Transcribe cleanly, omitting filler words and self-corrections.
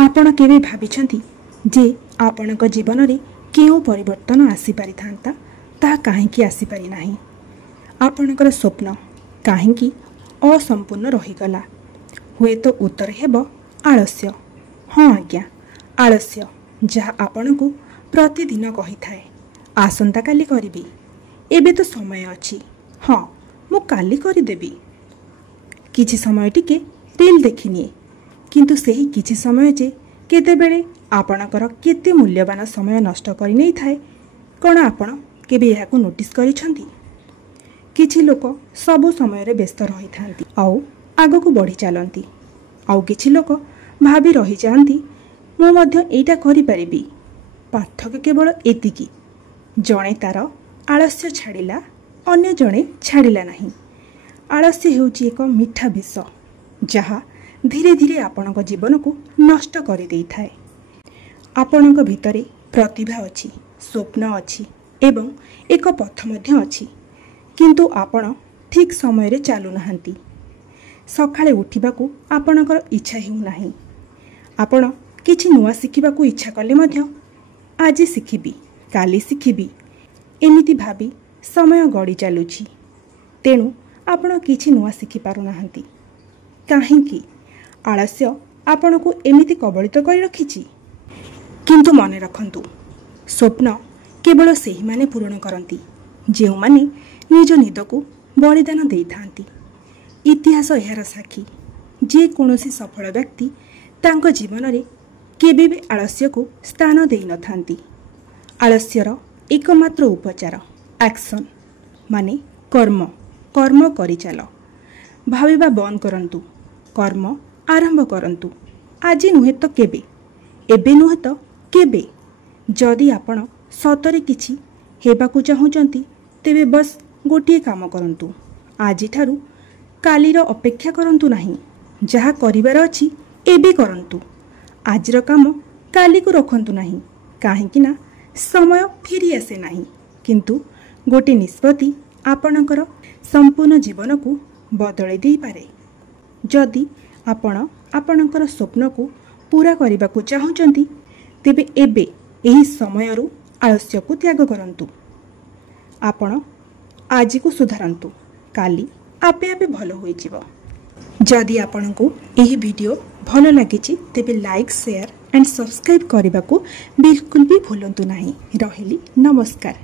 आपण केवे भाविछंती जे आपणक जीवन रे केउ परिवर्तन आसी पारि थांता ता काहेकि आसी पारि नाही। आपणकर स्वप्न काहेकि असंपूर्ण रहीगला। हुए तो उत्तर हेब आलस्य। हाँ आज्ञा, आलस्य जहाँ आपणकु प्रतिदिन कही थाए आसंता काली करिबी, एबे तो समय अछि, हाँ मु काली करिदेबी। किछि समय टिके रील देखिनिए, किंतु सेही किछि समय जे केतेबेले आपणकर केते मूल्यवान समय नष्ट करि नै थाए, कोन आपण केबे याकु नोटिस करिछंती? किछि लोक सबु समय रे व्यस्त रही थांती आउ आगकु बढ़ी चलंती, आउ किछि लोक भाबी रही जांती मु मध्य एटा करि परिबी। पार्थक्य केवल एतिकी, जणे तार आलस्य छाड़िला, अन्य जणे छाड़िला नहीं। आलस्य हेउची एक मिठा विष जहा धीरे धीरे आपणक जीवन को नष्ट करि देई थाए। आपणक भितरे प्रतिभा अछि, स्वप्न अछि एवं एक पथ मध्य अछि, किंतु आपण ठीक समय रे चालू नहंती। सकाळे उठिबाकू आपणकर इच्छा हेउ नाही। आपण किछि नुआ शिखिबाकू इच्छा कले मध्य आज शिखिबी, काली शिखिबी एमिति भाबी समय गड़ी चलुछि। तेणु आपण किछि नुआ शिखि पारु नाहंती। काहेकि आलस्य आपणकू एमिति कबलित करि रखिछि। किंतु मने रखंतु, स्वप्न केवल सेही माने पूर्ण करंती जेउ माने निज निदकू बलिदान देई थांती। इतिहास एहार साक्षी, जे कोनोसी सफल व्यक्ति तांको जीवन रे केबे भी आलस्य को स्थान देई न थांती। आलस्यर एकमात्र उपचार एक्शन माने कर्म। कर्म करि चल, भाविबा बंद करंतु, कर्म आरंभ करंतु। आज नुहे तो केबे, एबे नुहे तो केबे। जदि आपण सतरे किछि हेबाकू चाहुचंती तेबे बस गोटिए काम करंतु। आजि ठारू कालीर अपेक्षा करंतु नाही। जहा करिवार अछि एबे करंतु। आजिर काम काली को रखंतु नाही, काहेकि ना समय फेरी आसे नाही। किंतु गोटे निष्पत्ति आपणकर संपूर्ण जीवन को बदलै देई पारे। जदि आपण आपणकर स्वप्न को पूरा करने को चाहुचंती तेबे एबे एही समयरु आलस्य को त्याग करंतु। आपण आज को सुधारंतु, काली आपे आपे भलो होई जिवो। जदि आपनको एही वीडियो भलो लागिछि तेबे लाइक, शेयर एंड सब्सक्राइब करने को बिल्कुल भी भूलंतु नहीं। रहिली नमस्कार।